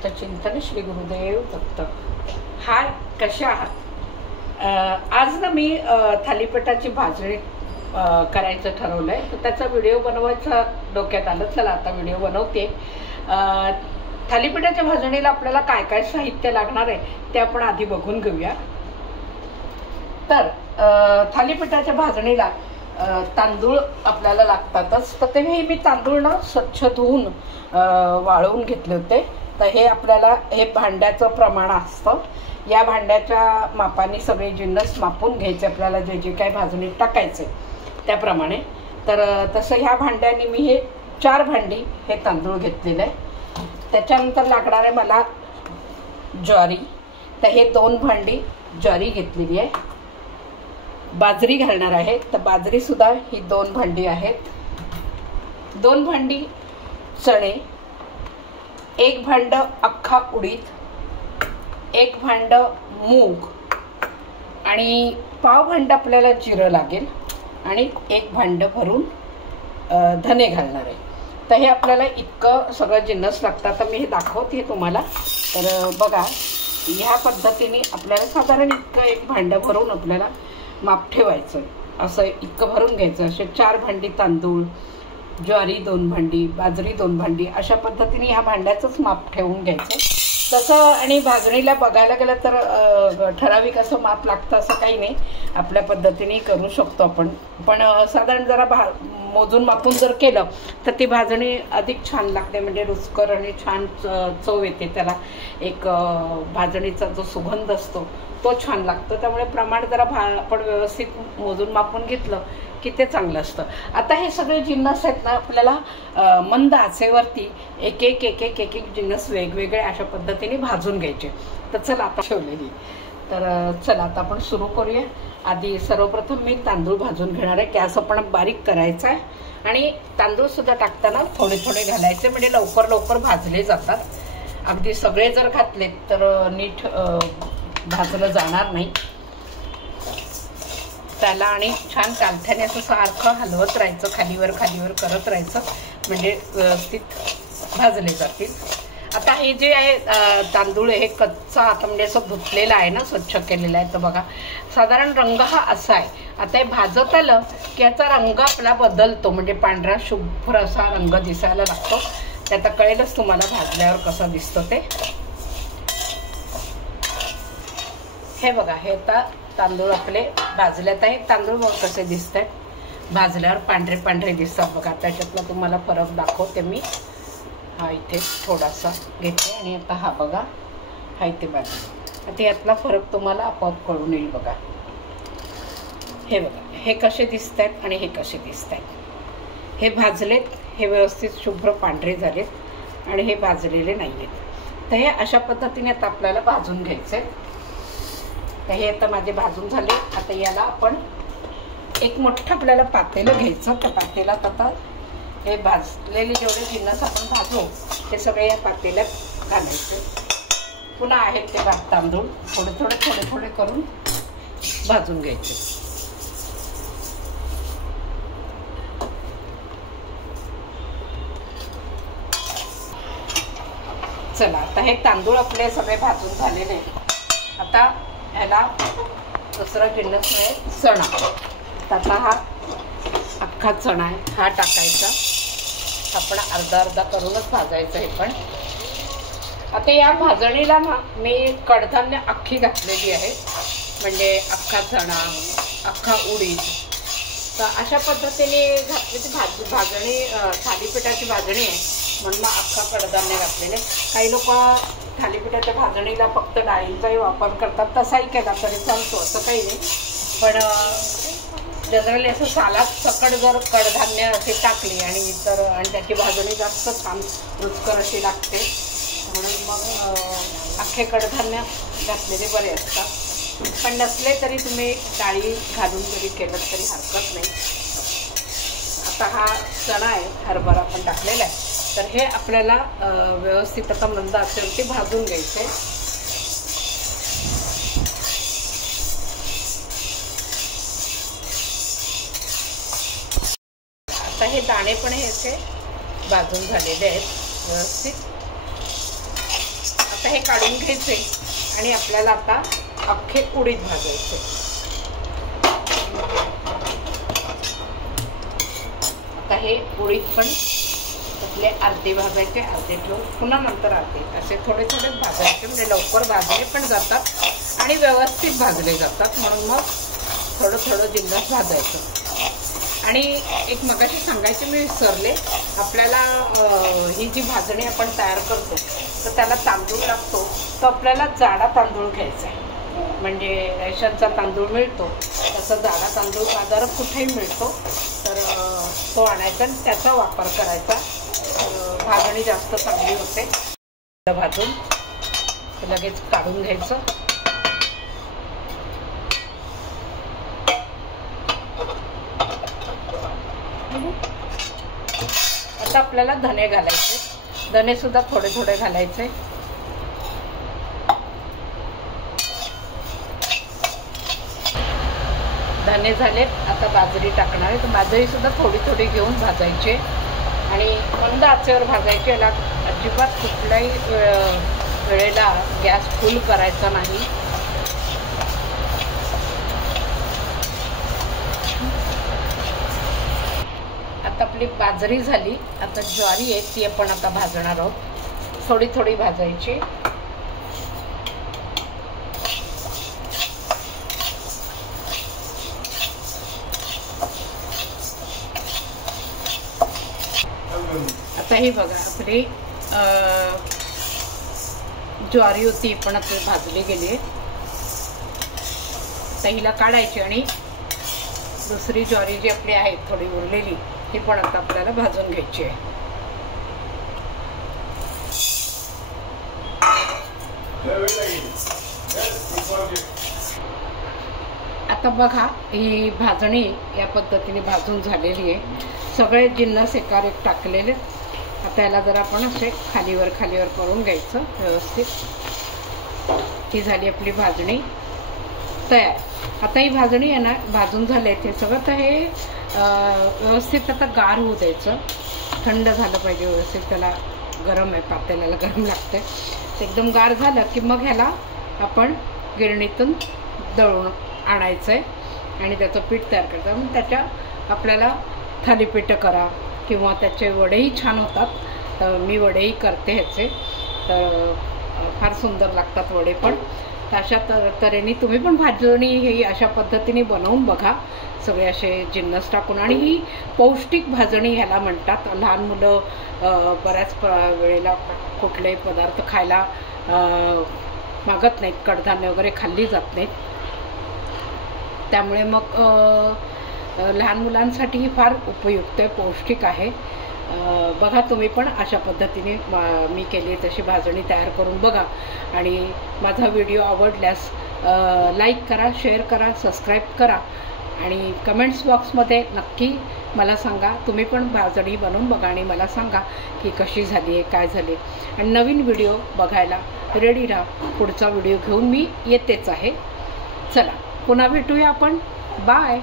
स्वामींचं चिंतन श्री गुरुदेव दत्त। हाय, कशा आहात? आज ना मी थालीपीठाची भाजणी करायचं ठरवलंय, तर त्याचा व्हिडिओ बनवायचा डोक्यात आलं। चला आता व्हिडिओ बनवते। थालीपीठाच्या भाजणीला आपल्याला काय काय साहित्य लागणार आहे ते आपण आधी बघून घेऊया। तर थालीपीठाच्या भाजणीला तांदूळ आपल्याला लागतातच। तर ते मी तांदूळ ना स्वच्छ धुवून वाळवून घेतले होते। तर हे आपल्याला हे भांड्याचं प्रमाण असतं, या भांड्याच्या मापाने सगळे जिन्नस मापून घ्यायचे आपल्याला, जे जे काही भाजणीत टाकायचे त्याप्रमाणे। तर तसं ह्या भांड्याने मी हे 4 भांडी हे तांदूळ घेतलेले आहे। त्याच्यानंतर लागणार आहे मला ज्वारी, तर हे 2 भांडी ज्वारी घेतलेली आहे। बाजरी घालणार आहे, तर बाजरी सुद्धा ही 2 भांडी आहेत। 2 भांडी चणे, 1 भांड अख्खा उडीद, 1 भांड मूग आणि पाव भांड आपल्याला जिरं लागेल आणि 1 भांड भरून धने घालणार आहे। तर हे आपल्याला इतकं सगळं जिन्नस लागतात। तर मी हे दाखवते तुम्हाला। तर बघा, ह्या पद्धतीने आपल्याला साधारण इतकं 1 भांड भरून आपल्याला माप ठेवायचं, असं इतकं भरून घ्यायचं। असे 4 भांडी तांदूळ, ज्वारी 2 भांडी, बाजरी 2 भांडी, अशा पद्धतीने ह्या भांड्याचंच माप ठेवून घ्यायचं तसं। आणि भाजणीला बघायला गेलं तर ठराविक असं माप लागतं असं काही नाही, आपल्या पद्धतीने करू शकतो आपण। पण साधारण जरा मोजून मापून जर केलं तर ती भाजणी अधिक छान लागते, म्हणजे रुचकर आणि छान चव येते त्याला। एक भाजणीचा जो सुगंध असतो तो छान लागतो। त्यामुळे प्रमाण जरा आपण व्यवस्थित मोजून मापून घेतलं की ते चांगलं असतं। आता हे सगळे जिन्नस आहेत ना, आपल्याला मंद आचेवरती एक एक जिन्नस वेगवेगळे अशा पद्धतीने भाजून घ्यायचे। तर चला आता ठेवलेली, तर चला आता आपण सुरू करूया। आधी सर्वप्रथम मी तांदूळ भाजून घेणार आहे। गॅस आपण बारीक करायचा आहे आणि तांदूळ सुद्धा टाकताना थोडे थोडे घालायचे, म्हणजे लवकर लवकर भाजले जातात। अगदी सगळे जर घातले तर नीट भाजलं जाणार नाही त्याला, आणि छान कालथ्याने असं सारखं हलवत राहायचं, खालीवर करत राहायचं, म्हणजे व्यवस्थित भाजले जातील। आता हे जे आहे तांदूळ, हे कच्चा आता म्हणजे असं धुतलेला आहे ना, स्वच्छ केलेला आहे। तर बघा, साधारण रंग हा असा आहे। आता हे भाजत आलं की याचा रंग आपला बदलतो, म्हणजे पांढरा शुभ्र असा रंग दिसायला लागतो। ते आता कळेलच तुम्हाला भाजल्यावर कसं दिसतं ते। हे बघा, हे आता तांदूळ आपले भाजल्यात आहे। तांदूळ बघ कसे दिसत आहेत, भाजल्यावर पांढरे पांढरे दिसतात बघा। त्याच्यातला तुम्हाला फरक दाखवते मी। हा इथे थोडासा घेते आणि आता हा बघा, हा इथे भाजला। आता यातला फरक तुम्हाला आपोआप कळून येईल बघा। हे बघा, हे कसे दिसत आहेत आणि हे कसे दिसत आहेत। हे भाजलेत, हे व्यवस्थित शुभ्र पांढरे झालेत, आणि हे भाजलेले नाही आहेत। तर हे अशा पद्धतीने आता आपल्याला भाजून घ्यायचे। तर हे आता माझे भाजून झाले। आता याला आपण एक मोठं आपल्याला पातेलं घ्यायचं। त्या पातेल्यात आता हे भाजलेले जेवढे जिन्नस आपण भाजू ते सगळे या पातेल्यात घालायचे। पुन्हा आहेत ते तांदूळ थोडे थोडे करून भाजून घ्यायचे। चला, आता हे तांदूळ आपले सगळे भाजून झालेले आहेत। आता ह्याला दुसरा जिन्नस आहे चणा। आता हा अख्खा चणा आहे, हा टाकायचा। आपण अर्धा करूनच भाजायचं हे पण। आता या भाजणीला ना मी कडधान्य अख्खी घातलेली आहे, म्हणजे अख्खा चणा, अख्खा उडीद। तर अशा पद्धतीने घातली ती भाजणी थालीपीठाची भाजणी आहे, म्हणून अख्खा कडधान्य घातलेले। काही लोक थालीपीठाच्या भाजणीला फक्त डाळींचाही वापर करतात, तसाही केला तरी चालतो, असं काही नाही। पण जनरली असं सालात सकट जर कडधान्य असे टाकली आणि त्याची भाजणी जास्त छान रुचकर अशी लागते, म्हणून मग अख्खे कडधान्य घातलेले बरे असतात। पण नसले तरी तुम्ही डाळी घालून जरी केलं तरी हरकत नाही। आता हा चणा आहे, हरभरा आपण टाकलेला आहे। तर हे आपल्याला व्यवस्थित आता मंद आचेवरती भाजून घ्यायचे। आता हे दाणे पण हे भाजून झालेले आहेत व्यवस्थित। आता हे काढून घ्यायचे आणि आपल्याला आता अख्खे उडीद भाजायचे. आता हे उडीद पण त्यातले अर्धे भाजायचे, अर्धे ठेवून पुन्हा नंतर अर्धे, असे थोडे थोडे भाजायचे. म्हणजे लवकर भाजले पण जातात आणि व्यवस्थित भाजले जातात. म्हणून मग थोडं थोडं जिन्नस भाजायचं. आणि एक मगाशी सांगायचे मी विसरले, आपल्याला ही जी भाजणी आपण तयार करतो तर त्याला तांदूळ लागतो. तो आपल्याला जाडा तांदूळ घ्यायचा आहे. म्हणजे रेशनचा तांदूळ मिळतो तसा जाडा तांदूळ बाजारात कुठेही मिळतो, तर तो आणायचा आणि त्याचा वापर करायचा. भाजणी जास्त चांगली होते. भाजून लगेच काढून घ्यायचं. आता आपल्याला धने घालायचे. धने सुद्धा थोडे थोडे घालायचे. धने झाले. आता बाजरी टाकणार आहे. तर बाजरी सुद्धा थोडी थोडी घेऊन भाजायचे आणि मंद आचेवर भाजायचे. याला अजिबात कुठल्याही वेळेला गॅस फुल करायचा नाही. आता आपली बाजरी झाली. आता ज्वारी आहे ती आपण आता भाजणार आहोत. थोडी थोडी भाजायची. आता ही बघा आपली ज्वारी होती पण आता भाजली गेली आहे. आता हिला काढायची आणि दुसरी ज्वारी जी आपली आहे थोडी उरलेली ती पण आता आपल्याला भाजून घ्यायची आहे. आता बघा ही भाजणी या पद्धतीने भाजून झालेली आहे. सगळे जिन्नस एकावर एक टाकलेले. आता याला जर आपण असे खालीवर खालीवर करून घ्यायचं व्यवस्थित. ही झाली आपली भाजणी तयार. आता ही भाजणी आहे ना भाजून झाले ते सगळं. तर हे व्यवस्थित आता गार होऊ द्यायचं. थंड झालं पाहिजे व्यवस्थित. त्याला गरम आहे, पातेल्याला गरम लागते. एकदम गार झालं की मग ह्याला आपण गिरणीतून दळून आणायचं आहे आणि त्याचं पीठ तयार करायचं. मग त्याच्या आपल्याला थालीपीठं करा किंवा त्याचे वडेही छान होतात. मी वडेही करते ह्याचे, तर फार सुंदर लागतात वडे पण. तर अशा तऱ्हेने तुम्ही पण भाजणी ही अशा पद्धतीने बनवून बघा, सगळे असे जिन्नस टाकून. आणि ही पौष्टिक भाजणी ह्याला म्हणतात. लहान मुलं बऱ्याच वेळेला कुठले पदार्थ खायला मागत नाहीत, कडधान्य वगैरे खाल्ली जात नाहीत. त्यामुळे मग लहान मुलांसाठी ही फार उपयुक्त आहे, पौष्टिक आहे. बघा तुम्ही पण अशा पद्धतीने मी केली तशी भाजणी तयार करून बघा. आणि माझा व्हिडिओ आवडल्यास लाईक करा, शेअर करा, सबस्क्राईब करा आणि कमेंट्स बॉक्समध्ये नक्की मला सांगा. तुम्ही पण भाजणी बनवून बघा आणि मला सांगा की कशी झाली आहे, काय झाली. आणि नवीन व्हिडिओ बघायला रेडी राहा. पुढचा व्हिडिओ घेऊन मी येतेच आहे. चला पुन्हा भेटूया आपण. बाय.